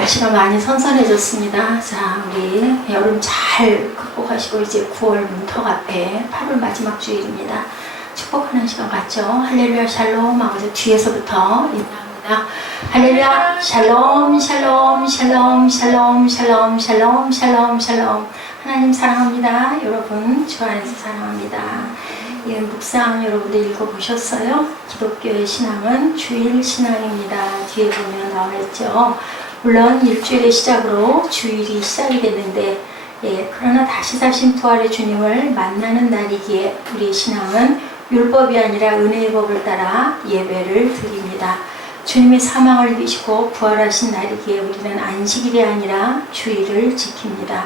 날씨가 많이 선선해졌습니다. 자, 우리 여름 잘 극복하시고 이제 9월 문턱 앞에 8월 마지막 주일입니다. 축복하는 시간 같죠? 할렐루야 샬롬 하고 뒤에서부터 인사합니다. 할렐루야 샬롬 샬롬 샬롬 샬롬 샬롬 샬롬 샬롬 샬롬. 하나님 사랑합니다. 여러분 주 안에서 사랑합니다. 이 묵상 여러분들 읽어보셨어요? 기독교의 신앙은 주일 신앙입니다. 뒤에 보면 나와 있죠. 물론 일주일의 시작으로 주일이 시작이 됐는데, 그러나 다시 사신 부활의 주님을 만나는 날이기에 우리의 신앙은 율법이 아니라 은혜의 법을 따라 예배를 드립니다. 주님의 사망을 이기시고 부활하신 날이기에 우리는 안식일이 아니라 주일을 지킵니다.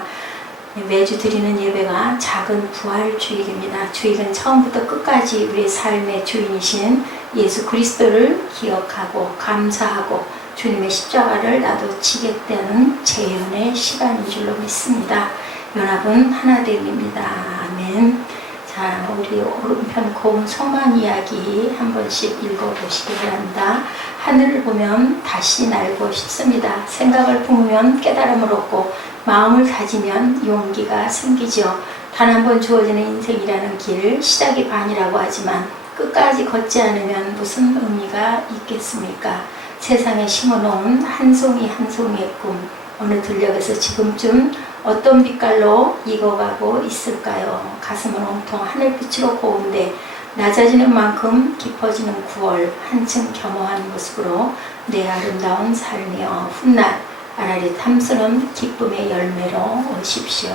매주 드리는 예배가 작은 부활 주일입니다. 주일은 처음부터 끝까지 우리의 삶의 주인이신 예수 그리스도를 기억하고 감사하고 주님의 십자가를 나도 지겠다는 재연의 시간인 줄로 믿습니다. 연합은 하나됨입니다. 아멘. 자, 우리 오른편 고운 소망 이야기 한 번씩 읽어보시기 바랍니다. 하늘을 보면 다시 날고 싶습니다. 생각을 품으면 깨달음을 얻고 마음을 가지면 용기가 생기죠. 단 한 번 주어지는 인생이라는 길, 시작이 반이라고 하지만 끝까지 걷지 않으면 무슨 의미가 있겠습니까? 세상에 심어놓은 한 송이 한 송이의 꿈, 어느 들녘에서 지금쯤 어떤 빛깔로 익어가고 있을까요? 가슴은 온통 하늘빛으로 고운데 낮아지는 만큼 깊어지는 9월, 한층 겸허한 모습으로 내 아름다운 삶이여 훗날 아라리 탐스런 기쁨의 열매로 오십시오.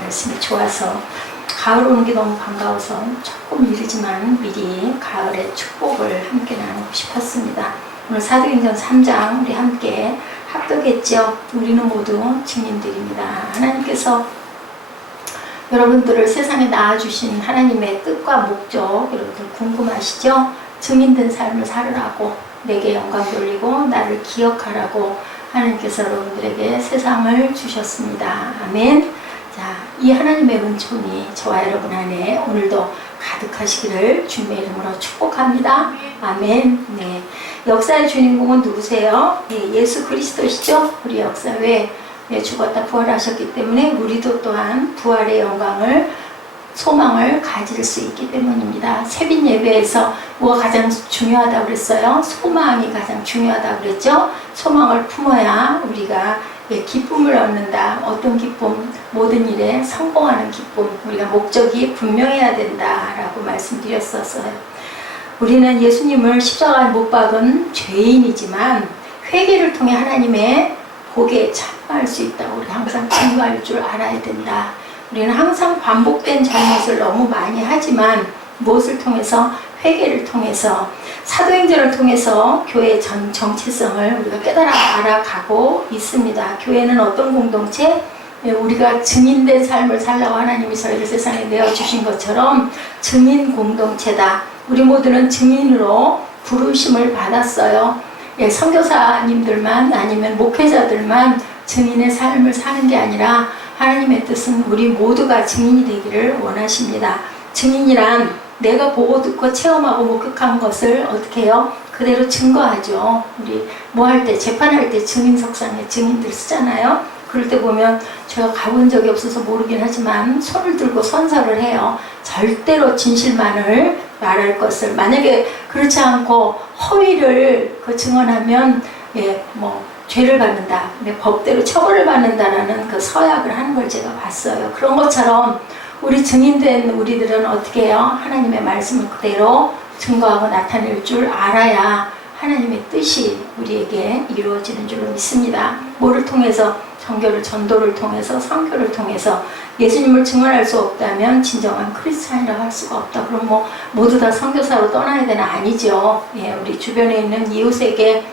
말씀이 좋아서 가을 오는 게 너무 반가워서 조금 이르지만 미리 가을의 축복을 함께 나누고 싶었습니다. 오늘 사도행전 3장 우리 함께 합독했죠. 우리는 모두 증인들입니다. 하나님께서 여러분들을 세상에 낳아주신 하나님의 뜻과 목적 여러분들 궁금하시죠? 증인된 삶을 살으라고, 내게 영광 돌리고 나를 기억하라고 하나님께서 여러분들에게 세상을 주셨습니다. 아멘. 자, 이 하나님의 은총이 저와 여러분 안에 오늘도 가득하시기를 주님의 이름으로 축복합니다. 아멘. 네. 역사의 주인공은 누구세요? 예수 그리스도시죠? 우리 역사 왜 죽었다 부활하셨기 때문에 우리도 또한 부활의 영광을 소망을 가질 수 있기 때문입니다. 새빛 예배에서 뭐가 가장 중요하다고 그랬어요? 소망이 가장 중요하다고 그랬죠? 소망을 품어야 우리가 기쁨을 얻는다. 어떤 기쁨? 모든 일에 성공하는 기쁨. 우리가 목적이 분명해야 된다라고 말씀드렸었어요. 우리는 예수님을 십자가에 못 박은 죄인이지만 회개를 통해 하나님의 복에 참여할 수 있다고 우리 항상 증거할 줄 알아야 된다. 우리는 항상 반복된 잘못을 너무 많이 하지만 무엇을 통해서? 회개를 통해서, 사도행전을 통해서 교회의 정체성을 우리가 깨달아 알아가고 있습니다. 교회는 어떤 공동체? 우리가 증인된 삶을 살라고 하나님이 저희를 세상에 내어주신 것처럼 증인 공동체다. 우리 모두는 증인으로 부르심을 받았어요. 선교사님들만 아니면 목회자들만 증인의 삶을 사는 게 아니라 하나님의 뜻은 우리 모두가 증인이 되기를 원하십니다. 증인이란 내가 보고 듣고 체험하고 목격한 것을 어떻게 해요? 그대로 증거하죠. 우리 뭐 할 때, 재판할 때 증인석상에 증인들 쓰잖아요. 그럴 때 보면 제가 가본 적이 없어서 모르긴 하지만 손을 들고 선서를 해요. 절대로 진실만을 말할 것을. 만약에 그렇지 않고 허위를 증언하면 죄를 받는다, 법대로 처벌을 받는다라는 그 서약을 하는 걸 제가 봤어요. 그런 것처럼 우리 증인된 우리들은 어떻게 해요? 하나님의 말씀을 그대로 증거하고 나타낼 줄 알아야 하나님의 뜻이 우리에게 이루어지는 줄로 믿습니다. 뭐를 통해서? 정교를, 전도를 통해서, 선교를 통해서. 예수님을 증언할 수 없다면 진정한 크리스찬이라고 할 수가 없다. 그럼 모두 다 선교사로 떠나야 되나? 아니죠. 우리 주변에 있는 이웃에게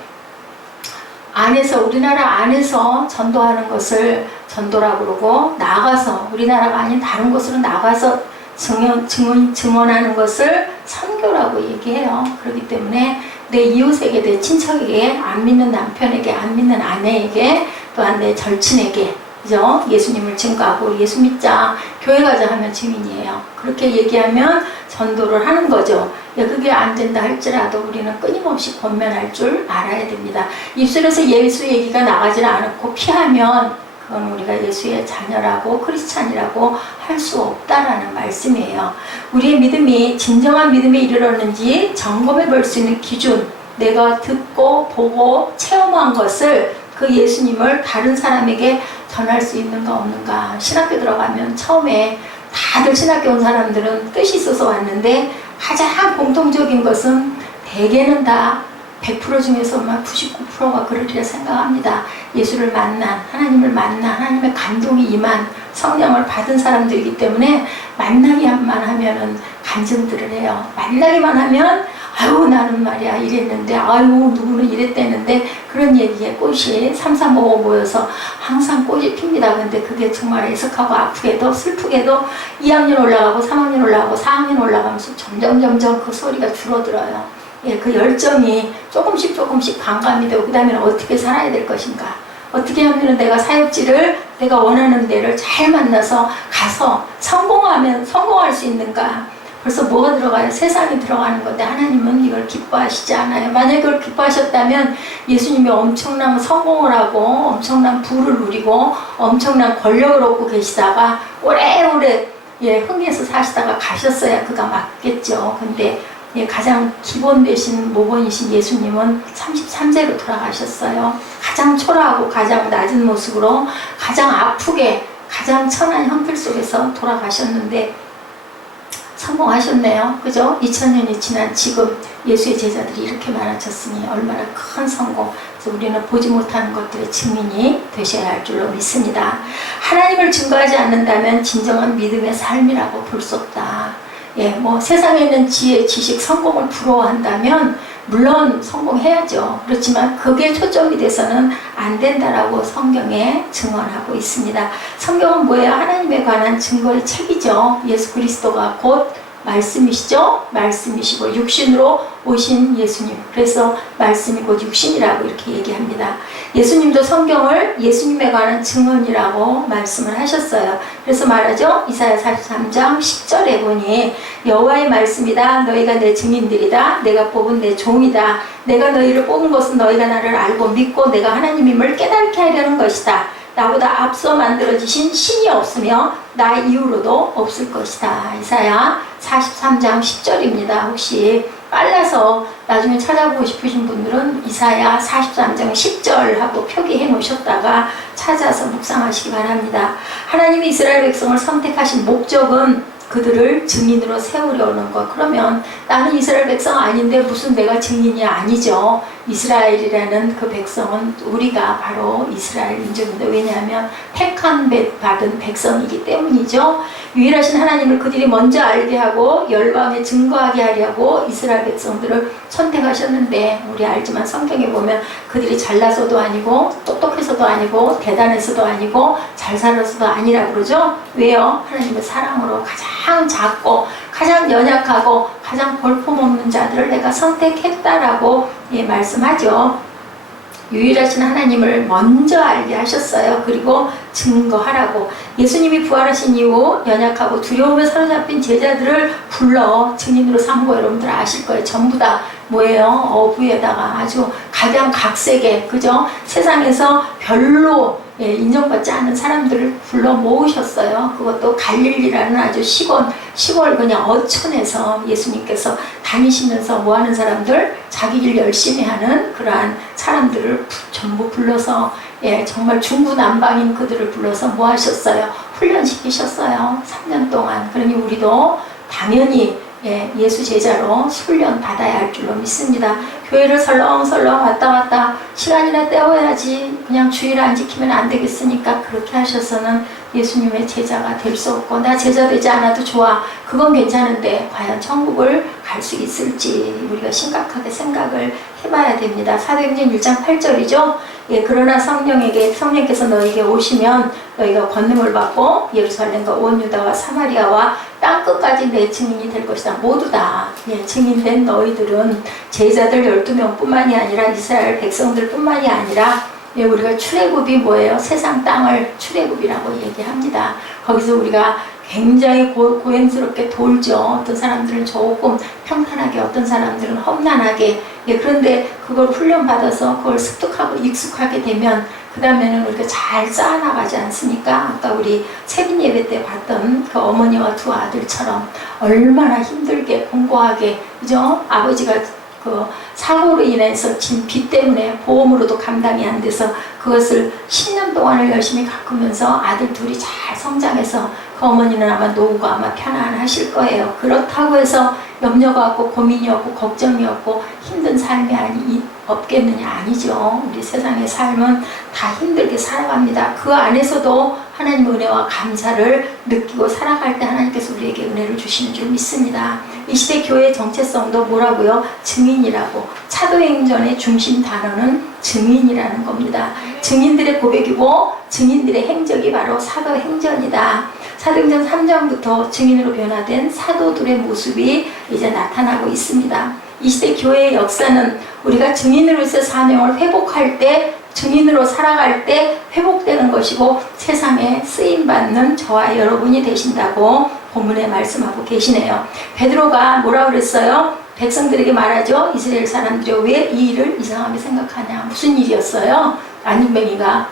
안에서, 우리나라 안에서 전도하는 것을 전도라고 그러고, 나가서, 우리나라가 아닌 다른 곳으로 나가서 증언하는 것을 선교라고 얘기해요. 그렇기 때문에 내 이웃에게, 내 친척에게, 안 믿는 남편에게, 안 믿는 아내에게, 또한 내 절친에게, 그죠? 예수님을 증거하고 예수 믿자, 교회 가자 하면 증인이에요. 그렇게 얘기하면 전도를 하는 거죠. 그게 안 된다 할지라도 우리는 끊임없이 권면할 줄 알아야 됩니다. 입술에서 예수 얘기가 나가지 않고 피하면 그건 우리가 예수의 자녀라고 크리스찬이라고 할 수 없다라는 말씀이에요. 우리의 믿음이 진정한 믿음에 이르렀는지 점검해 볼 수 있는 기준, 내가 듣고 보고 체험한 것을 그 예수님을 다른 사람에게 전할 수 있는가 없는가. 신학교 들어가면 처음에 다들 신학교 온 사람들은 뜻이 있어서 왔는데 가장 공통적인 것은 대개는 다 100% 중에서만 99%가 그러리라 생각합니다. 예수를 만난, 하나님을 만난, 하나님의 감동이 임한 성령을 받은 사람들이기 때문에 만나기만 하면은 간증들을 해요. 만나기만 하면 아유 나는 말이야 이랬는데 아유 누구는 이랬대는데 그런 얘기에 꽃이 삼삼오오 모여서 항상 꽃이 핍니다. 근데 그게 정말 애석하고 아프게도 슬프게도 2학년 올라가고 3학년 올라가고 4학년 올라가면서 점점 그 소리가 줄어들어요. 그 열정이 조금씩 감감이 되고 그 다음에는 어떻게 살아야 될 것인가, 어떻게 하면 내가 사역지를 내가 원하는 데를 잘 만나서 가서 성공할 수 있는가. 벌써 뭐가 들어가요? 세상이 들어가는 건데 하나님은 이걸 기뻐하시지 않아요. 만약에 그걸 기뻐하셨다면 예수님이 엄청난 성공을 하고 엄청난 부를 누리고 엄청난 권력을 얻고 계시다가 오래오래 흥해서 사시다가 가셨어야 그가 맞겠죠. 근데 가장 기본 되신 모본이신 예수님은 33세로 돌아가셨어요. 가장 초라하고 가장 낮은 모습으로 가장 아프게 가장 천한 형들 속에서 돌아가셨는데 성공하셨네요. 그죠? 2000년이 지난 지금 예수의 제자들이 이렇게 많아졌으니 얼마나 큰 성공. 그래서 우리는 보지 못하는 것들의 증인이 되셔야 할 줄로 믿습니다. 하나님을 증거하지 않는다면 진정한 믿음의 삶이라고 볼 수 없다. 세상에 있는 지혜, 지식, 성공을 부러워한다면 물론 성공해야죠. 그렇지만 그게 초점이 돼서는 안 된다라고 성경에 증언하고 있습니다. 성경은 뭐예요? 하나님에 관한 증거의 책이죠. 예수 그리스도가 곧 말씀이시죠. 말씀이시고 육신으로 오신 예수님. 그래서 말씀이 곧 육신이라고 이렇게 얘기합니다. 예수님도 성경을 예수님에 관한 증언이라고 말씀을 하셨어요. 그래서 말하죠. 이사야 43장 10절에 보니 여호와의 말씀이다. 너희가 내 증인들이다. 내가 뽑은 내 종이다. 내가 너희를 뽑은 것은 너희가 나를 알고 믿고 내가 하나님임을 깨닫게 하려는 것이다. 나보다 앞서 만들어지신 신이 없으며 나 이후로도 없을 것이다. 이사야 43장 10절입니다. 혹시 빨라서 나중에 찾아보고 싶으신 분들은 이사야 43장 10절 하고 표기해 놓으셨다가 찾아서 묵상하시기 바랍니다. 하나님이 이스라엘 백성을 선택하신 목적은 그들을 증인으로 세우려는 것. 그러면 나는 이스라엘 백성 아닌데 무슨 내가 증인이 아니죠. 이스라엘이라는 그 백성은 우리가 바로 이스라엘 민족입니다. 왜냐하면 택한 받은 백성이기 때문이죠. 유일하신 하나님을 그들이 먼저 알게 하고 열방에 증거하게 하려고 이스라엘 백성들을 선택하셨는데 우리 알지만 성경에 보면 그들이 잘나서도 아니고 똑똑해서도 아니고 대단해서도 아니고 잘 살아서도 아니라 그러죠. 왜요? 하나님의 사랑으로 가장 작고 가장 연약하고 가장 볼품없는 자들을 내가 선택했다라고 말씀하죠. 유일하신 하나님을 먼저 알게 하셨어요. 그리고 증거하라고. 예수님이 부활하신 이후 연약하고 두려움에 사로잡힌 제자들을 불러 증인으로 삼고 여러분들 아실 거예요. 전부 다 뭐예요? 어부에다가 아주 각양각색의 그죠? 세상에서 별로 인정받지 않는 사람들을 불러 모으셨어요. 그것도 갈릴리라는 아주 시골 그냥 어촌에서 예수님께서 다니시면서 뭐하는 사람들, 자기 일 열심히 하는 그러한 사람들을 전부 불러서 정말 중구난방인 그들을 불러서 뭐 하셨어요? 훈련시키셨어요. 3년 동안. 그러니 우리도 당연히 예수 제자로 훈련 받아야 할 줄로 믿습니다. 교회를 설렁설렁 왔다 갔다 시간이나 때워야지 그냥 주일 안 지키면 안 되겠으니까 그렇게 하셔서는 예수님의 제자가 될 수 없고 나 제자 되지 않아도 좋아. 그건 괜찮은데 과연 천국을 갈 수 있을지 우리가 심각하게 생각을 해봐야 됩니다. 사도행전 1장 8절이죠. 그러나 성령께서 너에게 오시면 너희가 권능을 받고 예루살렘과 온 유다와 사마리아와 땅끝까지 내 증인이 될 것이다. 모두 다 증인된 너희들은 제자들 12명 뿐만이 아니라 이스라엘 백성들 뿐만이 아니라 우리가 출애굽이 뭐예요? 세상 땅을 출애굽이라고 얘기합니다. 거기서 우리가 굉장히 고행스럽게 돌죠. 어떤 사람들은 조금 평탄하게, 어떤 사람들은 험난하게. 예, 그런데 그걸 훈련받아서 그걸 습득하고 익숙하게 되면 그 다음에는 우리가 잘 쌓아나가지 않습니까? 아까 우리 세빈 예배 때 봤던 그 어머니와 두 아들처럼 얼마나 힘들게 공고하게, 그죠? 아버지가 그 사고로 인해서 진 빚 때문에 보험으로도 감당이 안 돼서 그것을 10년 동안을 열심히 가꾸면서 아들 둘이 잘 성장해서 그 어머니는 아마 노후가 아마 편안하실 거예요. 그렇다고 해서 염려가 없고 고민이 없고 걱정이 없고 힘든 삶이 없겠느냐? 아니죠. 우리 세상의 삶은 다 힘들게 살아갑니다. 그 안에서도 하나님 은혜와 감사를 느끼고 살아갈 때 하나님께서 우리에게 은혜를 주시는 줄 믿습니다. 이 시대 교회의 정체성도 뭐라고요? 증인이라고. 사도행전의 중심 단어는 증인이라는 겁니다. 증인들의 고백이고 증인들의 행적이 바로 사도행전이다. 사도행전 3장부터 증인으로 변화된 사도들의 모습이 이제 나타나고 있습니다. 이 시대 교회의 역사는 우리가 증인으로서 사명을 회복할 때, 증인으로 살아갈 때 회복되는 것이고 세상에 쓰임받는 저와 여러분이 되신다고 본문에 말씀하고 계시네요. 베드로가 뭐라고 그랬어요? 백성들에게 말하죠. 이스라엘 사람들이 왜 이 일을 이상하게 생각하냐. 무슨 일이었어요? 안진뱅이가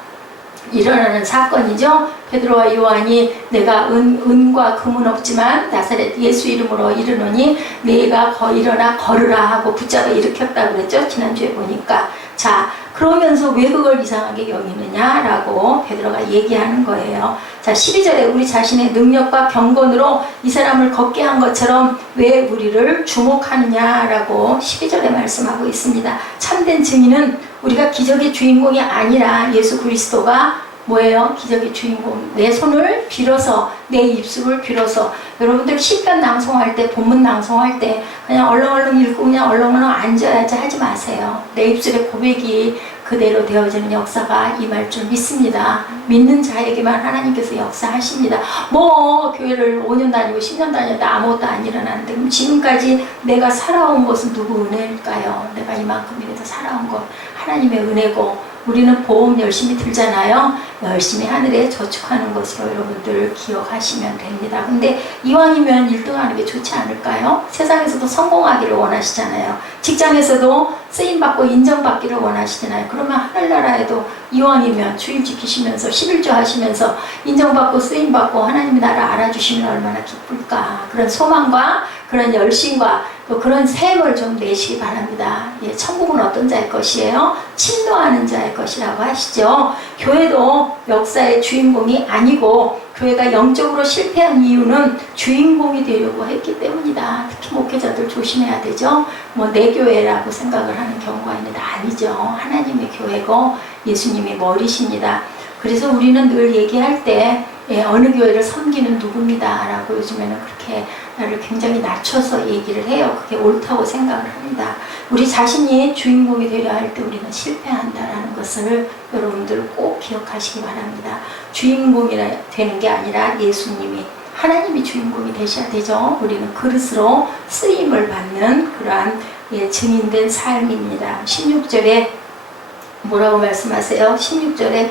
일어나는 사건이죠. 베드로와 요한이 내가 은과 금은 없지만 나사렛 예수 이름으로 이르노니 네가 일어나 걸으라 하고 붙잡아 일으켰다고 그랬죠. 지난주에 보니까. 자, 그러면서 왜 그걸 이상하게 여기느냐라고 베드로가 얘기하는 거예요. 자, 12절에 우리 자신의 능력과 경건으로 이 사람을 걷게 한 것처럼 왜 우리를 주목하느냐라고 12절에 말씀하고 있습니다. 참된 증인은 우리가 기적의 주인공이 아니라 예수 그리스도가 뭐예요? 기적의 주인공. 내 손을 빌어서, 내 입술을 빌어서. 여러분들 시편 낭송할 때, 본문 낭송할 때 그냥 얼렁얼렁 읽고 그냥 얼렁얼렁 앉아야지 하지 마세요. 내 입술의 고백이 그대로 되어지는 역사가 임할 줄 믿습니다. 믿는 자에게만 하나님께서 역사하십니다. 뭐 교회를 5년 다니고 10년 다녔다 아무것도 안 일어나는데 그럼 지금까지 내가 살아온 것은 누구 은혜일까요? 내가 이만큼이라도 살아온 것 하나님의 은혜고, 우리는 보험 열심히 들잖아요. 열심히 하늘에 저축하는 것으로 여러분들 기억하시면 됩니다. 근데 이왕이면 1등하는 게 좋지 않을까요? 세상에서도 성공하기를 원하시잖아요. 직장에서도 쓰임받고 인정받기를 원하시잖아요. 그러면 하늘나라에도 이왕이면 주일 지키시면서 11조 하시면서 인정받고 쓰임받고 하나님의 나라 알아주시면 얼마나 기쁠까. 그런 소망과 그런 열심과 또 그런 셈을 좀 내시기 바랍니다. 예, 천국은 어떤 자의 것이에요? 침노하는 자의 것이라고 하시죠. 교회도 역사의 주인공이 아니고 교회가 영적으로 실패한 이유는 주인공이 되려고 했기 때문이다. 특히 목회자들 조심해야 되죠. 뭐 내 교회라고 생각을 하는 경우가 있는데 아니죠. 하나님의 교회고 예수님이 머리십니다. 그래서 우리는 늘 얘기할 때 어느 교회를 섬기는 누구입니다 라고 요즘에는 그렇게 나를 굉장히 낮춰서 얘기를 해요. 그게 옳다고 생각을 합니다. 우리 자신이 주인공이 되려 할 때 우리는 실패한다라는 것을 여러분들 꼭 기억하시기 바랍니다. 주인공이 되는 게 아니라 예수님이, 하나님이 주인공이 되셔야 되죠. 우리는 그릇으로 쓰임을 받는 그러한 증인된 삶입니다. 16절에 뭐라고 말씀하세요? 16절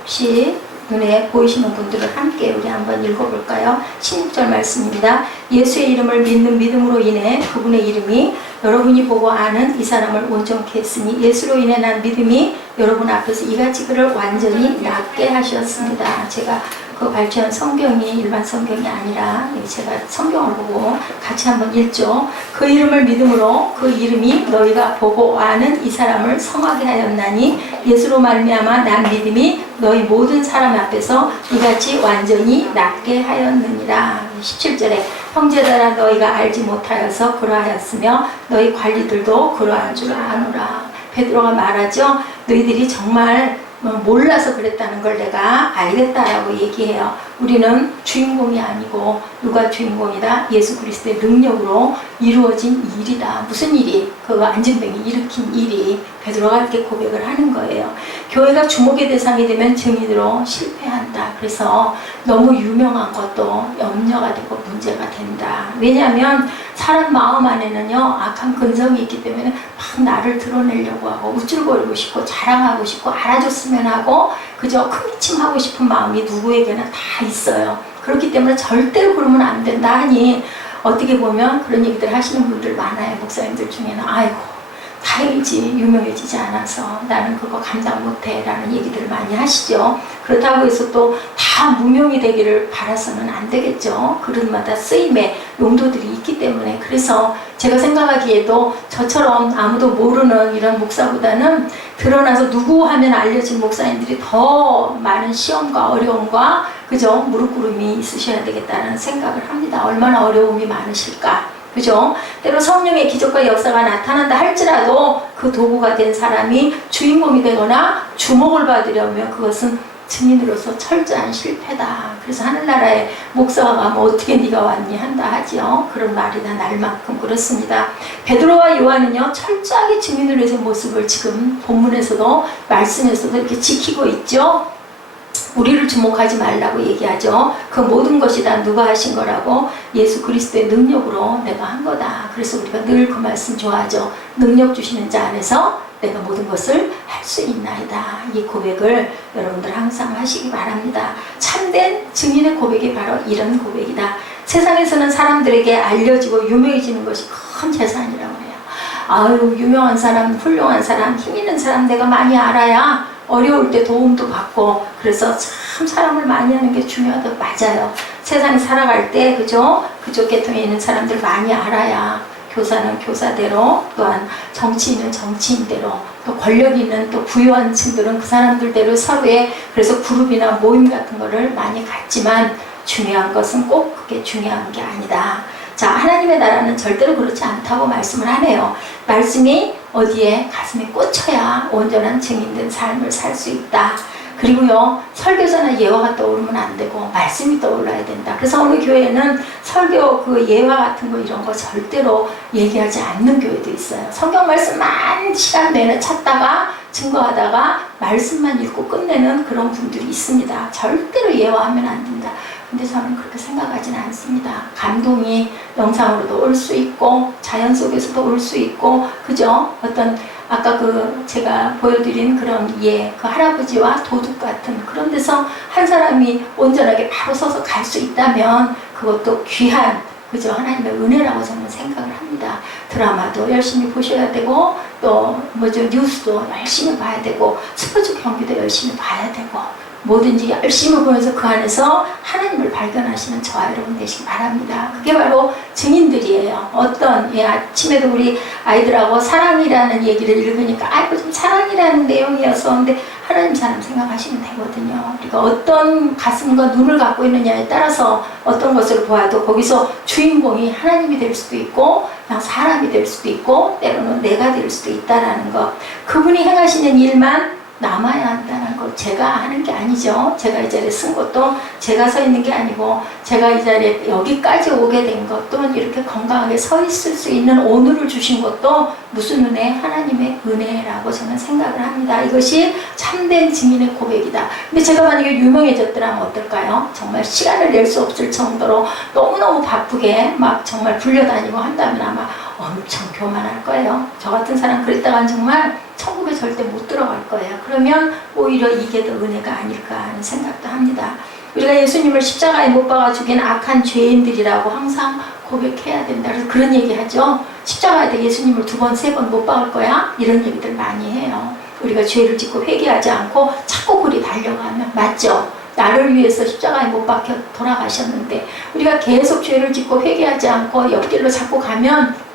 혹시 눈에 보이시는 분들은 함께 우리 한번 읽어볼까요? 16절 말씀입니다. 예수의 이름을 믿는 믿음으로 인해 그분의 이름이 여러분이 보고 아는 이 사람을 온전케 했으니 예수로 인해 난 믿음이 여러분 앞에서 이같이 그를 완전히 낫게 하셨습니다. 제가 그 발췌한 성경이 일반 성경이 아니라 제가 성경을 보고 같이 한번 읽죠. 그 이름을 믿음으로 그 이름이 너희가 보고 아는 이 사람을 성하게 하였나니 예수로 말미암아 난 믿음이 너희 모든 사람 앞에서 이같이 완전히 낫게 하였느니라. 17절에 형제들아 너희가 알지 못하여서 그러하였으며 너희 관리들도 그러한 줄 아노라. 베드로가 말하죠. 너희들이 정말 몰라서 그랬다는 걸 내가 알겠다라고 얘기해요. 우리는 주인공이 아니고 누가 주인공이다? 예수 그리스도의 능력으로 이루어진 일이다. 무슨 일이? 그 안진뱅이 일으킨 일이. 베드로가 이렇게 고백을 하는 거예요. 교회가 주목의 대상이 되면 증인으로 실패한다. 그래서 너무 유명한 것도 염려가 되고 문제가 된다. 왜냐하면 사람 마음 안에는요 악한 근성이 있기 때문에 막 나를 드러내려고 하고 우쭐거리고 싶고 자랑하고 싶고 알아줬으면 하고 그저 큰 기침하고 싶은 마음이 누구에게나 다 있어요. 그렇기 때문에 절대로 그러면 안 된다 하니, 어떻게 보면 그런 얘기들 하시는 분들 많아요. 목사님들 중에는 아이고 다행이지 유명해지지 않아서 나는 그거 감당 못해 라는 얘기들을 많이 하시죠. 그렇다고 해서 또 다 무명이 되기를 바라서는 안 되겠죠. 그릇마다 쓰임의 용도들이 있기 때문에. 그래서 제가 생각하기에도 저처럼 아무도 모르는 이런 목사보다는 드러나서 누구 하면 알려진 목사님들이 더 많은 시험과 어려움과 그죠? 무릎 꿇음이 있으셔야 되겠다는 생각을 합니다. 얼마나 어려움이 많으실까. 그죠? 때로 성령의 기적과 역사가 나타난다 할지라도 그 도구가 된 사람이 주인공이 되거나 주목을 받으려면 그것은 증인으로서 철저한 실패다. 그래서 하늘나라의 목사가 가면 어떻게 네가 왔니 한다 하지요. 그런 말이나 날만큼 그렇습니다. 베드로와 요한은요 철저하게 증인으로서의 모습을 지금 본문에서도 말씀에서도 이렇게 지키고 있죠. 우리를 주목하지 말라고 얘기하죠. 그 모든 것이 다 누가 하신 거라고? 예수 그리스도의 능력으로 내가 한 거다. 그래서 우리가 늘 그 말씀 좋아하죠. 능력 주시는 자 안에서 내가 모든 것을 할 수 있나이다. 이 고백을 여러분들 항상 하시기 바랍니다. 참된 증인의 고백이 바로 이런 고백이다. 세상에서는 사람들에게 알려지고 유명해지는 것이 큰 재산이라고 해요. 아유 유명한 사람, 훌륭한 사람, 힘 있는 사람 내가 많이 알아야 어려울 때 도움도 받고, 그래서 참 사람을 많이 하는 게 중요하다. 맞아요. 세상에 살아갈 때 그죠? 그쪽 계통에 있는 사람들 많이 알아야 교사는 교사대로, 또한 정치인은 정치인대로, 또 권력 있는 또 부유한 층들은 그 사람들대로 서로의 그래서 그룹이나 모임 같은 거를 많이 갖지만 중요한 것은 꼭 그게 중요한 게 아니다. 자, 하나님의 나라는 절대로 그렇지 않다고 말씀을 하네요. 말씀이 어디에 가슴에 꽂혀야 온전한 증인된 삶을 살 수 있다. 그리고요 설교자나 예화가 떠오르면 안 되고 말씀이 떠올라야 된다. 그래서 어느 교회는 설교 그 예화 같은 거 이런 거 절대로 얘기하지 않는 교회도 있어요. 성경 말씀만 시간 내내 찾다가 증거하다가 말씀만 읽고 끝내는 그런 분들이 있습니다. 절대로 예화하면 안 된다. 근데 저는 그렇게 생각하지는 않습니다. 감동이 영상으로도 올 수 있고 자연 속에서도 올 수 있고 그죠? 어떤 아까 그 제가 보여드린 그런 그 할아버지와 도둑 같은 그런 데서 한 사람이 온전하게 바로 서서 갈 수 있다면 그것도 귀한 그죠? 하나님의 은혜라고 저는 생각을 합니다. 드라마도 열심히 보셔야 되고 또 뭐죠? 뉴스도 열심히 봐야 되고 스포츠 경기도 열심히 봐야 되고 뭐든지 열심히 보면서 그 안에서 하나님을 발견하시는 저와 여러분 되시기 바랍니다. 그게 바로 증인들이에요. 어떤 아침에도 우리 아이들하고 사랑이라는 얘기를 읽으니까 아이고 좀 사랑이라는 내용이어서 근데 하나님 사람 생각하시면 되거든요. 우리가 어떤 가슴과 눈을 갖고 있느냐에 따라서 어떤 것을 보아도 거기서 주인공이 하나님이 될 수도 있고 그냥 사람이 될 수도 있고 때로는 내가 될 수도 있다라는 것. 그분이 행하시는 일만 남아야 한다는 것. 제가 하는 게 아니죠. 제가 이 자리에 쓴 것도 제가 서 있는 게 아니고 제가 이 자리에 여기까지 오게 된 것도 이렇게 건강하게 서 있을 수 있는 오늘을 주신 것도 무슨 은혜? 하나님의 은혜라고 저는 생각을 합니다. 이것이 참된 증인의 고백이다. 근데 제가 만약에 유명해졌더라면 어떨까요? 정말 시간을 낼 수 없을 정도로 너무너무 바쁘게 막 정말 불려다니고 한다면 아마 엄청 교만할 거예요. 저 같은 사람 그랬다간 정말 천국에 절대 못 들어갈 거예요. 그러면 오히려 이게 더 은혜가 아닐까 하는 생각도 합니다. 우리가 예수님을 십자가에 못 박아 죽인 악한 죄인들이라고 항상 고백해야 된다. 그래서 그런 얘기 하죠. 십자가에 예수님을 2번, 3번 못 박을 거야? 이런 얘기들 많이 해요. 우리가 죄를 짓고 회개하지 않고 자꾸 그리 달려가면 맞죠? 나를 위해서 십자가에 못 박혀 돌아가셨는데 우리가 계속 죄를 짓고 회개하지 않고 옆길로 자꾸 가면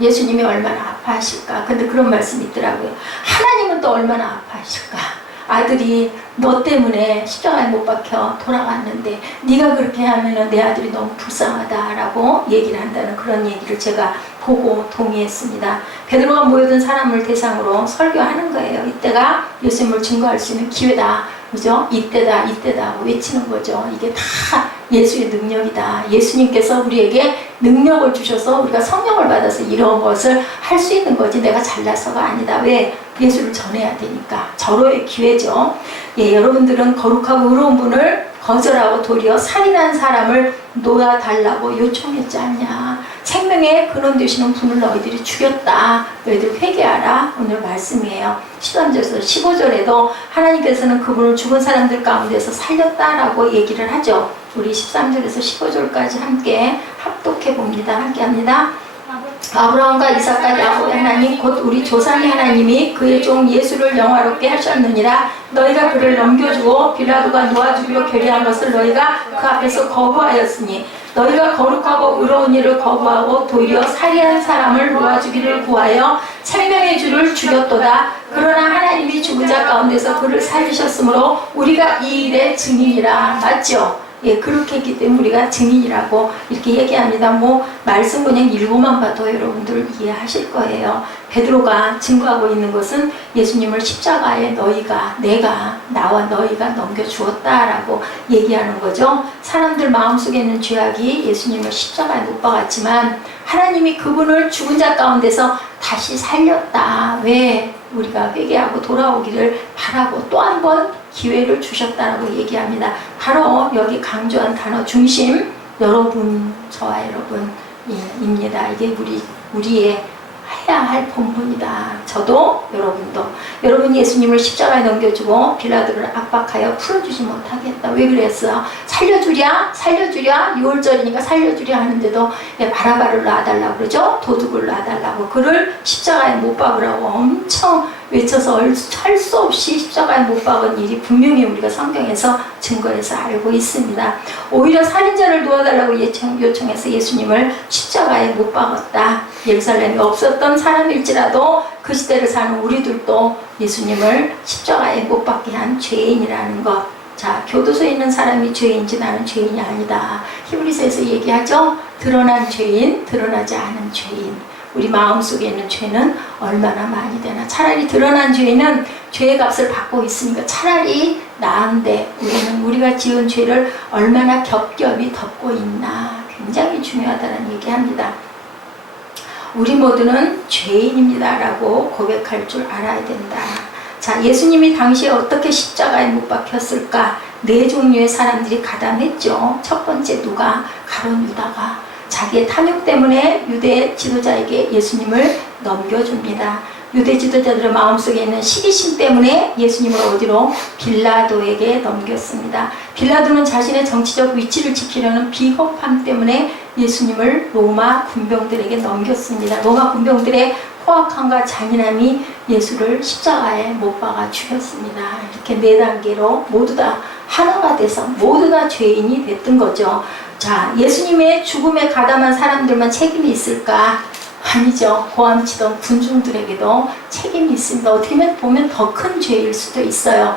예수님이 얼마나 아파하실까. 근데 그런 말씀이 있더라고요. 하나님은 또 얼마나 아파하실까. 아들이 너 때문에 십자가에 못 박혀 돌아갔는데 네가 그렇게 하면 내 아들이 너무 불쌍하다라고 얘기를 한다는 그런 얘기를 제가 보고 동의했습니다. 베드로가 모여든 사람을 대상으로 설교하는 거예요. 이때가 예수님을 증거할 수 있는 기회다. 그죠? 이때다 이때다 외치는 거죠. 이게 다 예수의 능력이다. 예수님께서 우리에게 능력을 주셔서 우리가 성령을 받아서 이런 것을 할 수 있는 거지 내가 잘나서가 아니다. 왜? 예수를 전해야 되니까. 절호의 기회죠. 예, 여러분들은 거룩하고 의로운 분을 거절하고 도리어 살인한 사람을 놓아달라고 요청했지 않냐. 생명의 근원 되시는 분을 너희들이 죽였다. 너희들 회개하라. 오늘 말씀이에요. 13절에서 15절에도 하나님께서는 그분을 죽은 사람들 가운데서 살렸다라고 얘기를 하죠. 우리 13절에서 15절까지 함께 합독해 봅니다. 함께 합니다. 아브라함과 이삭과 야곱의 하나님 곧 우리 조상의 하나님이 그의 종 예수를 영화롭게 하셨느니라. 너희가 그를 넘겨주고 빌라도가 놓아주기로 결의한 것을 너희가 그 앞에서 거부하였으니 너희가 거룩하고 의로운 일을 거부하고 도리어 살해한 사람을 놓아주기를 구하여 생명의 주를 죽였도다. 그러나 하나님이 죽은 자 가운데서 그를 살리셨으므로 우리가 이 일의 증인이라. 맞죠? 예, 그렇게 했기 때문에 우리가 증인이라고 이렇게 얘기합니다. 뭐 말씀 그냥 읽고만 봐도 여러분들 이해하실 거예요. 베드로가 증거하고 있는 것은 예수님을 십자가에 너희가, 내가, 나와 너희가 넘겨주었다라고 얘기하는 거죠. 사람들 마음속에 있는 죄악이 예수님을 십자가에 못 박았지만 하나님이 그분을 죽은 자 가운데서 다시 살렸다. 왜? 우리가 회개하고 돌아오기를 바라고 또 한 번 기회를 주셨다라고 얘기합니다. 바로 여기 강조한 단어 중심, 여러분, 저와 여러분입니다. 이게 우리의 해야 할 본분이다. 저도 여러분도. 여러분이 예수님을 십자가에 넘겨주고 빌라도를 압박하여 풀어주지 못하게 했다. 왜 그랬어요? 살려주랴? 6월절이니까 살려주랴 하는데도 바라바를 놔달라고 그러죠? 도둑을 놔달라고. 그를 십자가에 못 박으라고 엄청 외쳐서 할 수 없이 십자가에 못 박은 일이 분명히 우리가 성경에서 증거해서 알고 있습니다. 오히려 살인자를 놓아달라고 요청해서 예수님을 십자가에 못 박았다. 예루살렘에 없었던 사람일지라도 그 시대를 사는 우리들도 예수님을 십자가에 못 박게 한 죄인이라는 것. 자, 교도소에 있는 사람이 죄인지 나는 죄인이 아니다. 히브리서에서 얘기하죠. 드러난 죄인, 드러나지 않은 죄인. 우리 마음속에 있는 죄는 얼마나 많이 되나. 차라리 드러난 죄인은 죄의 값을 받고 있으니까 차라리 나은데 우리가 지은 죄를 얼마나 겹겹이 덮고 있나. 굉장히 중요하다는 얘기합니다. 우리 모두는 죄인입니다 라고 고백할 줄 알아야 된다. 자, 예수님이 당시에 어떻게 십자가에 못 박혔을까? 네 종류의 사람들이 가담했죠. 첫 번째 누가? 가룟 유다가 자기의 탐욕 때문에 유대 지도자에게 예수님을 넘겨줍니다. 유대 지도자들의 마음속에 있는 시기심 때문에 예수님을 어디로? 빌라도에게 넘겼습니다. 빌라도는 자신의 정치적 위치를 지키려는 비겁함 때문에 예수님을 로마 군병들에게 넘겼습니다. 로마 군병들의 포악함과 잔인함이 예수를 십자가에 못 박아 죽였습니다. 이렇게 네 단계로 모두 다 하나가 돼서 모두 다 죄인이 됐던 거죠. 자, 예수님의 죽음에 가담한 사람들만 책임이 있을까? 아니죠. 고함치던 군중들에게도 책임이 있습니다. 어떻게 보면 더 큰 죄일 수도 있어요.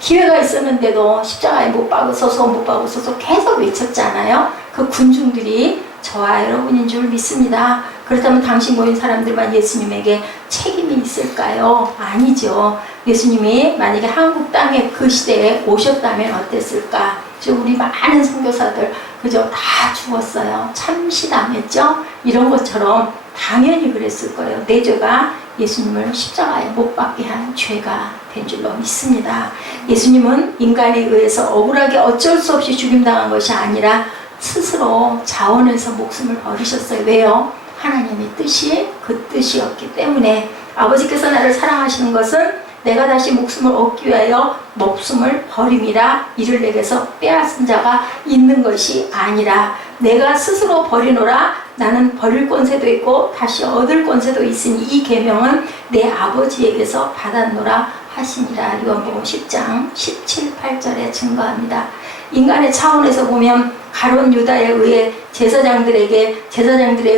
기회가 있었는데도 십자가에 못 박으소서 계속 외쳤잖아요. 그 군중들이 저와 여러분인 줄 믿습니다. 그렇다면 당시 모인 사람들만 예수님에게 책임이 있을까요? 아니죠. 예수님이 만약에 한국 땅에 그 시대에 오셨다면 어땠을까? 우리 많은 선교사들 그저 다 죽었어요. 참시당했죠? 이런 것처럼 당연히 그랬을 거예요. 내 죄가 예수님을 십자가에 못 박게 한 죄가 된 줄로 믿습니다. 예수님은 인간에 의해서 억울하게 어쩔 수 없이 죽임당한 것이 아니라 스스로 자원해서 목숨을 버리셨어요. 왜요? 하나님의 뜻이 그 뜻이었기 때문에. 아버지께서 나를 사랑하시는 것은 내가 다시 목숨을 얻기 위하여 목숨을 버림이라. 이를 내게서 빼앗은 자가 있는 것이 아니라 내가 스스로 버리노라. 나는 버릴 권세도 있고 다시 얻을 권세도 있으니 이 계명은 내 아버지에게서 받았노라 하시니라. 요한복음 10장 17, 8절에 증거합니다. 인간의 차원에서 보면 가룟 유다에 의해 제사장들에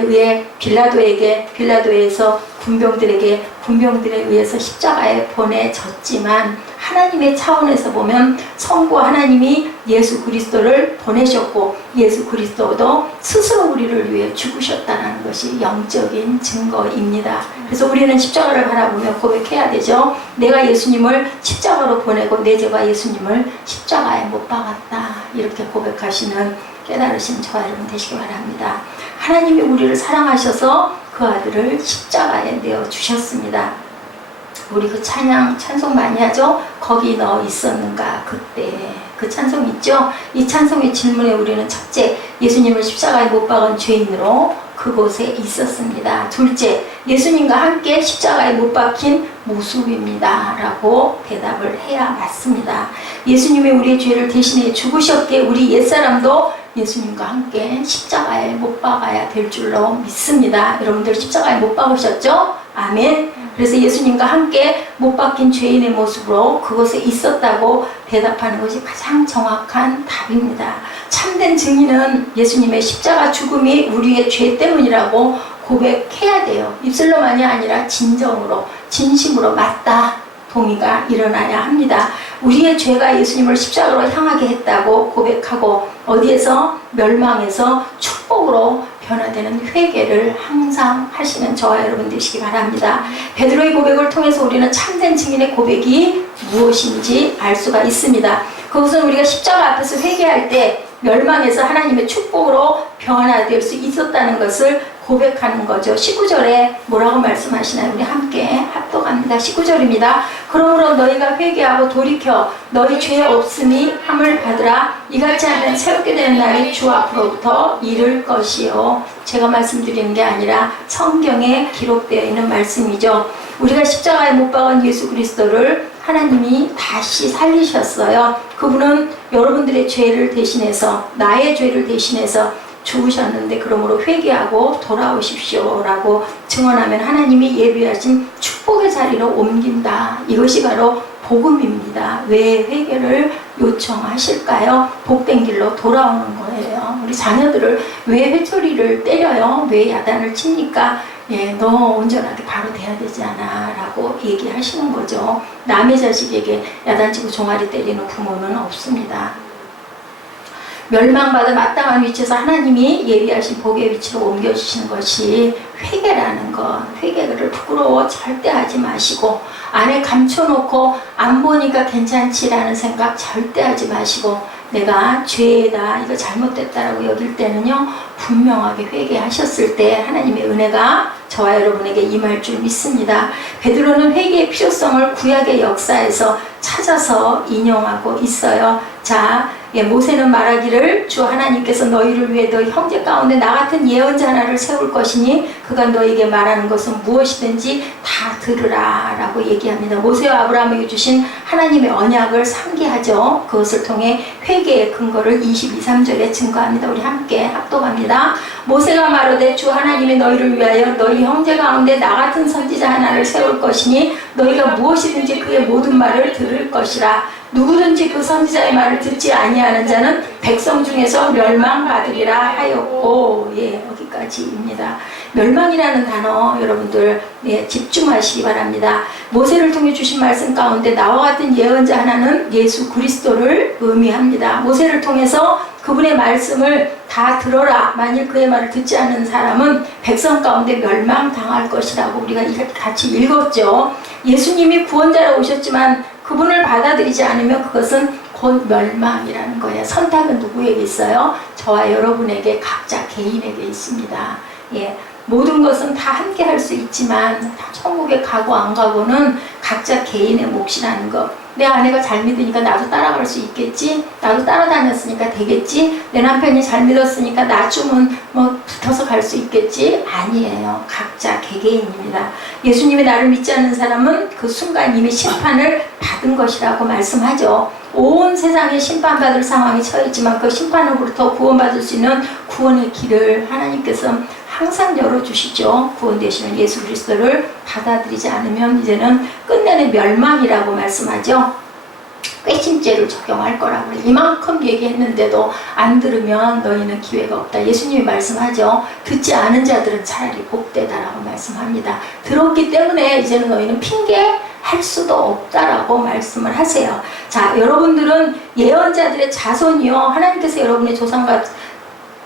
의해 빌라도에서 군병들에 의해서 십자가에 보내졌지만 하나님의 차원에서 보면 성부 하나님이 예수 그리스도를 보내셨고 예수 그리스도도 스스로 우리를 위해 죽으셨다는 것이 영적인 증거입니다. 그래서 우리는 십자가를 바라보며 고백해야 되죠. 내가 예수님을 십자가로 보내고 내 죄가 예수님을 십자가에 못 박았다. 이렇게 고백하시는 깨달으신 저와 여러분 되시기 바랍니다. 하나님이 우리를 사랑하셔서 그 아들을 십자가에 내어주셨습니다. 우리 그 찬송 많이 하죠? 거기 너 있었는가 그때. 그 찬송 있죠? 이 찬송의 질문에 우리는 첫째, 예수님을 십자가에 못 박은 죄인으로 그곳에 있었습니다. 둘째, 예수님과 함께 십자가에 못 박힌 모습입니다 라고 대답을 해야 맞습니다. 예수님이 우리의 죄를 대신해 죽으셨기에 우리 옛사람도 예수님과 함께 십자가에 못 박아야 될 줄로 믿습니다. 여러분들 십자가에 못 박으셨죠? 아멘. 그래서 예수님과 함께 못 박힌 죄인의 모습으로 그곳에 있었다고 대답하는 것이 가장 정확한 답입니다. 참된 증인은 예수님의 십자가 죽음이 우리의 죄 때문이라고 고백해야 돼요. 입술로만이 아니라 진정으로, 진심으로 맞다, 동의가 일어나야 합니다. 우리의 죄가 예수님을 십자가로 향하게 했다고 고백하고 어디에서? 멸망에서 축복으로 변화되는 회개를 항상 하시는 저와 여러분 되시기 바랍니다. 베드로의 고백을 통해서 우리는 참된 증인의 고백이 무엇인지 알 수가 있습니다. 그것은 우리가 십자가 앞에서 회개할 때 멸망에서 하나님의 축복으로 변화될 수 있었다는 것을 고백하는 거죠. 19절에 뭐라고 말씀하시나요? 우리 함께 합독합니다. 19절입니다. 그러므로 너희가 회개하고 돌이켜 너희 죄 없음이 함을 받으라. 이같이 하면 새롭게 되는 날이 주 앞으로부터 이를 것이요. 제가 말씀드리는 게 아니라 성경에 기록되어 있는 말씀이죠. 우리가 십자가에 못 박은 예수 그리스도를 하나님이 다시 살리셨어요. 그분은 여러분들의 죄를 대신해서, 나의 죄를 대신해서 죽으셨는데 그러므로 회개하고 돌아오십시오 라고 증언하면 하나님이 예비하신 축복의 자리로 옮긴다. 이것이 바로 복음입니다. 왜 회개를 요청하실까요? 복된 길로 돌아오는 거예요. 우리 자녀들을 왜 회초리를 때려요? 왜 야단을 칩니까? 너 온전하게 바로 돼야 되지 않아 라고 얘기하시는 거죠. 남의 자식에게 야단치고 종아리 때리는 부모는 없습니다. 멸망받아 마땅한 위치에서 하나님이 예비하신 복의 위치로 옮겨주시는 것이 회개라는 것. 회개를 부끄러워 절대 하지 마시고, 안에 감춰놓고 안 보니까 괜찮지라는 생각 절대 하지 마시고, 내가 죄다, 이거 잘못됐다라고 여길 때는요, 분명하게 회개하셨을 때 하나님의 은혜가 저와 여러분에게 임할 줄 믿습니다. 베드로는 회개의 필요성을 구약의 역사에서 찾아서 인용하고 있어요. 자, 모세는 말하기를 주 하나님께서 너희를 위해 너희 형제 가운데 나 같은 예언자 하나를 세울 것이니 그가 너희에게 말하는 것은 무엇이든지 다 들으라 라고 얘기합니다. 모세와 아브라함에게 주신 하나님의 언약을 상기하죠. 그것을 통해 회개의 근거를 22, 3절에 증거합니다. 우리 함께 합독합니다. 모세가 말하되 주 하나님이 너희를 위하여 너희 형제 가운데 나 같은 선지자 하나를 세울 것이니 너희가 무엇이든지 그의 모든 말을 들을 것이라. 누구든지 그 선지자의 말을 듣지 아니하는 자는 백성 중에서 멸망받으리라 하였고, 여기까지입니다. 멸망이라는 단어 여러분들 집중하시기 바랍니다. 모세를 통해 주신 말씀 가운데 나와 같은 예언자 하나는 예수 그리스도를 의미합니다. 모세를 통해서 그분의 말씀을 다 들어라. 만일 그의 말을 듣지 않는 사람은 백성 가운데 멸망당할 것이라고 우리가 같이 읽었죠. 예수님이 구원자로 오셨지만 그분을 받아들이지 않으면 그것은 곧 멸망이라는 거예요. 선택은 누구에게 있어요? 저와 여러분에게, 각자 개인에게 있습니다. 모든 것은 다 함께 할 수 있지만 다 천국에 가고 안 가고는 각자 개인의 몫이라는 것. 내 아내가 잘 믿으니까 나도 따라갈 수 있겠지? 나도 따라다녔으니까 되겠지? 내 남편이 잘 믿었으니까 나 좀은 붙어서 갈 수 있겠지? 아니에요. 각자 개개인입니다. 예수님이 나를 믿지 않는 사람은 그 순간 이미 심판을 받은 것이라고 말씀하죠. 온 세상에 심판받을 상황에 처했지만 그 심판으로부터 구원받을 수 있는 구원의 길을 하나님께서 항상 열어주시죠. 구원 되시는 예수 그리스도를 받아들이지 않으면 이제는 끝내는 멸망이라고 말씀하죠. 꾀심죄를 적용할 거라고 그래요. 이만큼 얘기했는데도 안 들으면 너희는 기회가 없다. 예수님이 말씀하죠. 듣지 않은 자들은 차라리 복되다라고 말씀합니다. 들었기 때문에 이제는 너희는 핑계할 수도 없다라고 말씀을 하세요. 자, 여러분들은 예언자들의 자손이요, 하나님께서 여러분의 조상과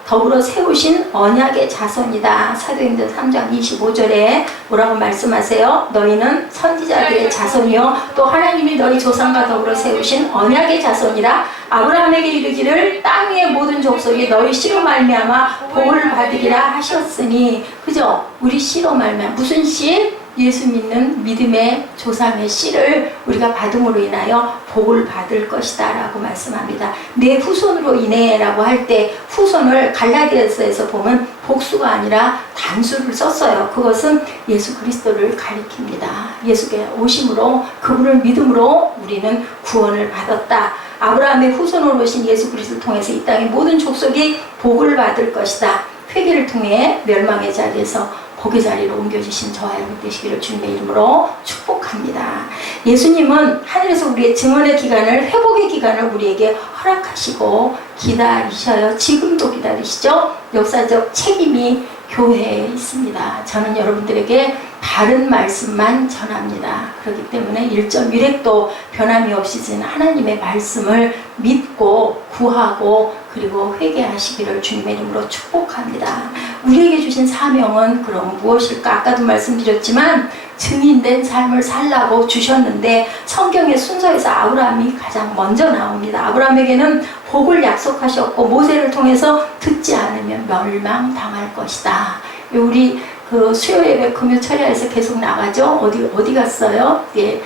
더불어 세우신 언약의 자손이다. 사도행전 3장 25절에 뭐라고 말씀하세요? 너희는 선지자들의 자손이요 또 하나님이 너희 조상과 더불어 세우신 언약의 자손이라. 아브라함에게 이르기를 땅 위의 모든 족속이 너희 씨로 말미암아 복을 받으리라 하셨으니, 그죠? 우리 씨로 말미암아. 무슨 씨? 예수 믿는 믿음의 조상의 씨를 우리가 받음으로 인하여 복을 받을 것이다 라고 말씀합니다. 내 후손으로 인해 라고 할 때 후손을 갈라디아서에서 보면 복수가 아니라 단수를 썼어요. 그것은 예수 그리스도를 가리킵니다. 예수께 오심으로 그분을 믿음으로 우리는 구원을 받았다. 아브라함의 후손으로 오신 예수 그리스도를 통해서 이 땅의 모든 족속이 복을 받을 것이다. 회개를 통해 멸망의 자리에서 복의 자리로 옮겨주신 저와 여러분 되시기를 주님의 이름으로 축복합니다. 예수님은 하늘에서 우리의 증언의 기간을, 회복의 기간을 우리에게 허락하시고 기다리셔요. 지금도 기다리시죠. 역사적 책임이 교회에 있습니다. 저는 여러분들에게 바른 말씀만 전합니다. 그렇기 때문에 1.1획도 변함이 없이 진 하나님의 말씀을 믿고 구하고 그리고 회개하시기를 주님의 이름으로 축복합니다. 우리에게 주신 사명은 그럼 무엇일까? 아까도 말씀드렸지만 증인된 삶을 살라고 주셨는데 성경의 순서에서 아브라함이 가장 먼저 나옵니다. 아브라함에게는 복을 약속하셨고 모세를 통해서 듣지 않으면 멸망당할 것이다. 우리 그 수요 예배 금요 철야에서 계속 나가죠. 어디 갔어요? 예,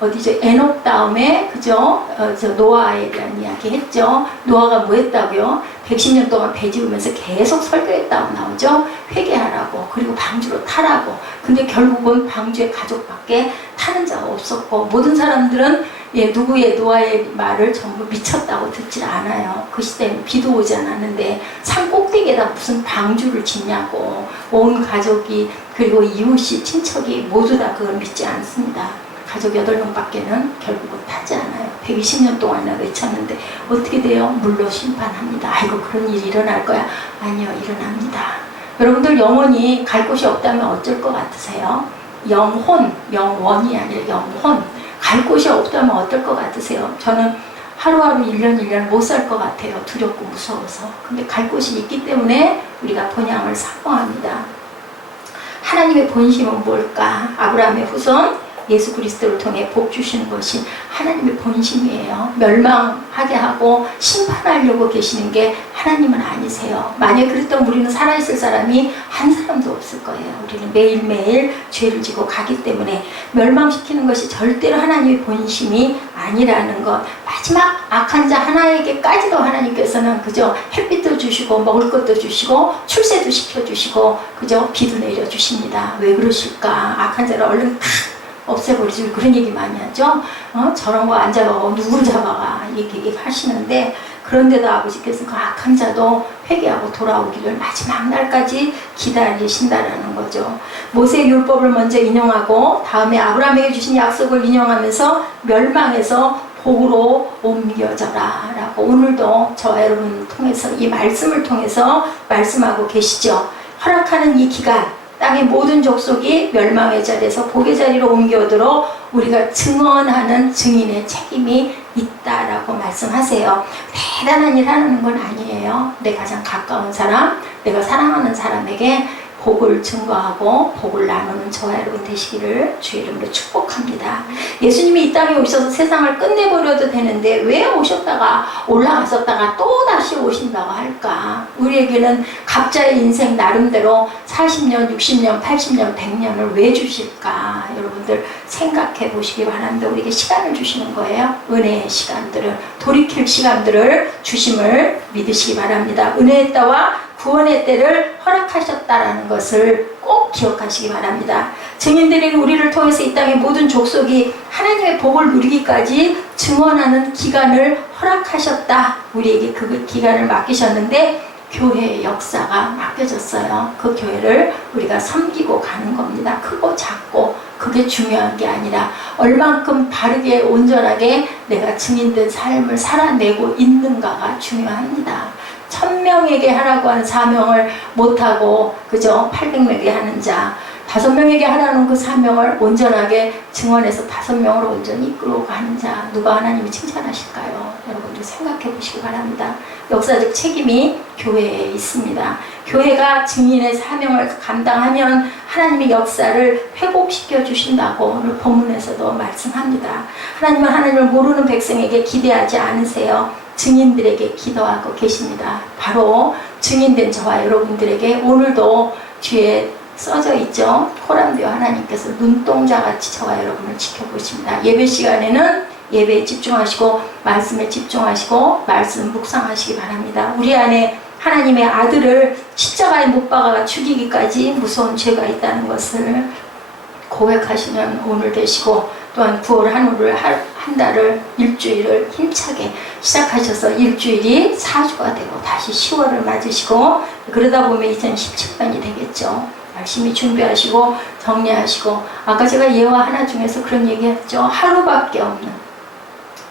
어디죠? 에녹 다음에 그죠? 저 노아에 대한 이야기 했죠. 노아가 뭐 했다고요? 110년 동안 배 지으면서 계속 설교했다고 나오죠. 회개하라고, 그리고 방주로 타라고. 근데 결국은 방주의 가족밖에 타는 자가 없었고 모든 사람들은 누구의 노아의 말을 전부 미쳤다고 듣질 않아요. 그 시대는 비도 오지 않았는데 산 꼭대기에다 무슨 방주를 짓냐고. 온 가족이 그리고 이웃이 친척이 모두 다 그걸 믿지 않습니다. 가족 8명밖에는 결국은 타지 않아요. 120년 동안이나 외쳤는데 어떻게 돼요? 물로 심판합니다. 아이고 그런 일이 일어날 거야. 아니요, 일어납니다. 여러분들 영혼이 갈 곳이 없다면 어쩔 것 같으세요? 영원이 아니라 영혼. 갈 곳이 없다면 어떨 것 같으세요? 저는 하루하루 1년 못 살 것 같아요. 두렵고 무서워서. 근데 갈 곳이 있기 때문에 우리가 본향을 사모합니다. 하나님의 본심은 뭘까? 아브라함의 후손 예수 그리스도를 통해 복 주시는 것이 하나님의 본심이에요. 멸망하게 하고 심판하려고 계시는 게 하나님은 아니세요. 만약 그랬다면 우리는 살아있을 사람이 한 사람도 없을 거예요. 우리는 매일매일 죄를 지고 가기 때문에 멸망시키는 것이 절대로 하나님의 본심이 아니라는 것. 마지막 악한 자 하나에게까지도 하나님께서는 그저 햇빛도 주시고 먹을 것도 주시고 출세도 시켜주시고 그저 비도 내려주십니다. 왜 그러실까? 악한 자를 얼른 탁 없애버리지. 그런 얘기 많이 하죠. 저런 거 안 잡아가 누굴 잡아가 얘기하시는데, 그런데도 아버지께서 그 악한 자도 회개하고 돌아오기를 마지막 날까지 기다리신다라는 거죠. 모세의 율법을 먼저 인용하고 다음에 아브라함에게 주신 약속을 인용하면서 멸망에서 복으로 옮겨져라 라고 오늘도 저와 여러분 통해서 이 말씀을 통해서 말씀하고 계시죠. 허락하는 이 기간, 땅의 모든 족속이 멸망의 자리에서 복의 자리로 옮겨오도록 우리가 증언하는 증인의 책임이 있다라고 말씀하세요. 대단한 일 하는 건 아니에요. 내 가장 가까운 사람, 내가 사랑하는 사람에게 복을 증거하고 복을 나누는 저와 여러분 되시기를 주의 이름으로 축복합니다. 예수님이 이 땅에 오셔서 세상을 끝내버려도 되는데 왜 오셨다가 올라가셨다가 또 다시 오신다고 할까? 우리에게는 각자의 인생 나름대로 40년, 60년, 80년, 100년을 왜 주실까? 여러분들 생각해 보시기 바랍니다. 우리에게 시간을 주시는 거예요. 은혜의 시간들을, 돌이킬 시간들을 주심을 믿으시기 바랍니다. 은혜의 때와 구원의 때를 허락하셨다라는 것을 꼭 기억하시기 바랍니다. 증인들인 우리를 통해서 이 땅의 모든 족속이 하나님의 복을 누리기까지 증언하는 기간을 허락하셨다. 우리에게 그 기간을 맡기셨는데 교회의 역사가 맡겨졌어요. 그 교회를 우리가 섬기고 가는 겁니다. 크고 작고 그게 중요한 게 아니라 얼만큼 바르게 온전하게 내가 증인된 삶을 살아내고 있는가가 중요합니다. 1000명에게 하라고 하는 사명을 못하고 그저 800명에게 하는 자, 5명에게 하라는 그 사명을 온전하게 증언해서 5명으로 온전히 이끌고 가는 자, 누가 하나님이 칭찬하실까요? 여러분들 생각해 보시기 바랍니다. 역사적 책임이 교회에 있습니다. 교회가 증인의 사명을 감당하면 하나님의 역사를 회복시켜 주신다고 오늘 본문에서도 말씀합니다. 하나님은 하나님을 모르는 백성에게 기대하지 않으세요. 증인들에게 기도하고 계십니다. 바로 증인된 저와 여러분들에게 오늘도 주의 써져 있죠. 호람되어 하나님께서 눈동자같이 저와 여러분을 지켜보십니다. 예배 시간에는 예배에 집중하시고 말씀에 집중하시고 말씀 묵상하시기 바랍니다. 우리 안에 하나님의 아들을 십자가에 못 박아 죽이기까지 무서운 죄가 있다는 것을 고백하시는 오늘 되시고, 또한 9월 한 달을 일주일을 힘차게 시작하셔서 일주일이 4주가 되고 다시 10월을 맞으시고, 그러다 보면 2017년이 되겠죠. 열심히 준비하시고 정리하시고, 아까 제가 예화 하나 중에서 그런 얘기했죠. 하루밖에 없는,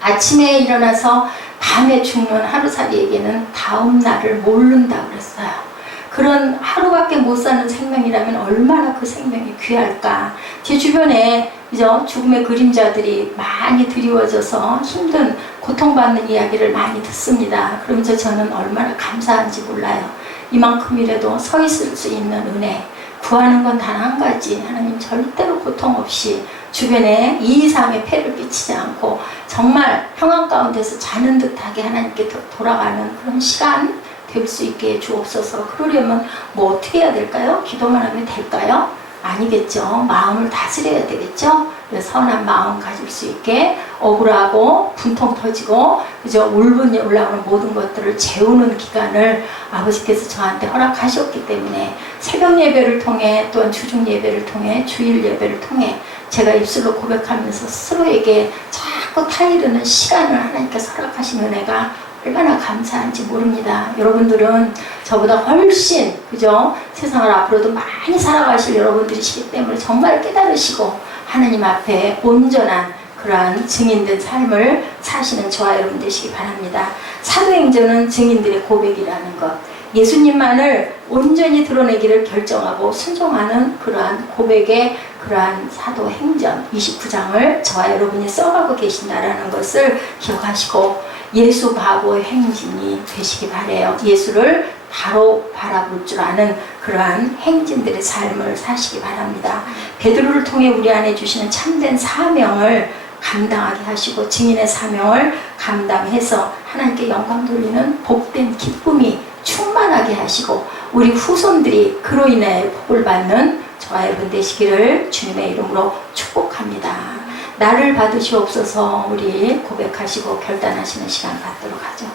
아침에 일어나서 밤에 죽는 하루살이에게는 다음 날을 모른다 그랬어요. 그런 하루밖에 못 사는 생명이라면 얼마나 그 생명이 귀할까. 제 주변에 그죠? 죽음의 그림자들이 많이 드리워져서 힘든 고통받는 이야기를 많이 듣습니다. 그러면서 저는 얼마나 감사한지 몰라요. 이만큼이라도 서 있을 수 있는 은혜, 구하는 건 단 한 가지, 하나님 절대로 고통 없이 주변에 이 이상의 폐를 끼치지 않고 정말 평안 가운데서 자는 듯하게 하나님께 돌아가는 그런 시간 될 수 있게 주옵소서. 그러려면 뭐 어떻게 해야 될까요? 기도만 하면 될까요? 아니겠죠. 마음을 다스려야 되겠죠. 선한 마음 가질 수 있게, 억울하고 분통 터지고 그저 울분이 올라오는 모든 것들을 재우는 기간을 아버지께서 저한테 허락하셨기 때문에 새벽 예배를 통해, 또한 주중 예배를 통해, 주일 예배를 통해 제가 입술로 고백하면서 스스로에게 자꾸 타이르는 시간을 하나님께서 허락하신 은혜가 얼마나 감사한지 모릅니다. 여러분들은 저보다 훨씬 그죠? 세상을 앞으로도 많이 살아가실 여러분들이시기 때문에 정말 깨달으시고 하나님 앞에 온전한 그러한 증인된 삶을 사시는 저와 여러분 되시기 바랍니다. 사도행전은 증인들의 고백이라는 것, 예수님만을 온전히 드러내기를 결정하고 순종하는 그러한 고백의 그러한 사도행전 29장을 저와 여러분이 써가고 계신다라는 것을 기억하시고 예수 바보의 행진이 되시기 바래요. 예수를 바로 바라볼 줄 아는 그러한 행진들의 삶을 사시기 바랍니다. 베드로를 통해 우리 안에 주시는 참된 사명을 감당하게 하시고 증인의 사명을 감당해서 하나님께 영광 돌리는 복된 기쁨이 충만하게 하시고 우리 후손들이 그로 인해 복을 받는 저와 여러분 되시기를 주님의 이름으로 축복합니다. 나를 받으시옵소서. 우리 고백하시고 결단하시는 시간 갖도록 하죠.